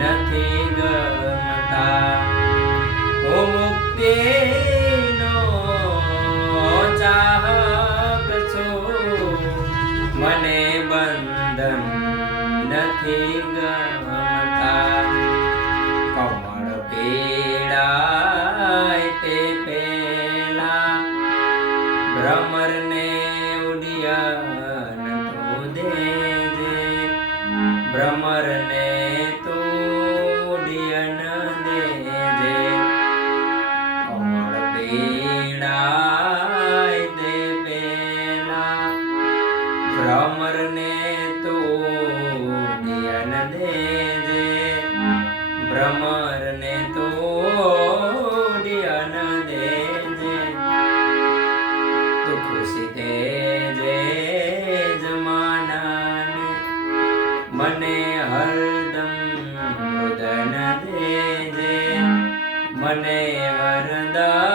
નથી ગમતા. હું મુક્તિનો ચાહક છું, મને બંધન નથી ગમતા. કમળ પીડાય તે પેલા ભ્રમરને ઉડિયાન તું દેજે, ભ્રમરને તું ઉડિયાન દેજે. કમળ પીડાય તે પેલા ભ્રમરને તું ઉડિયાન દેજે, ભ્રમરને તું ઉડિયાન દેજે. તું ખુશી દેજે જમાનાને, મને હરદમ રુદન દેજે, મને હરદમ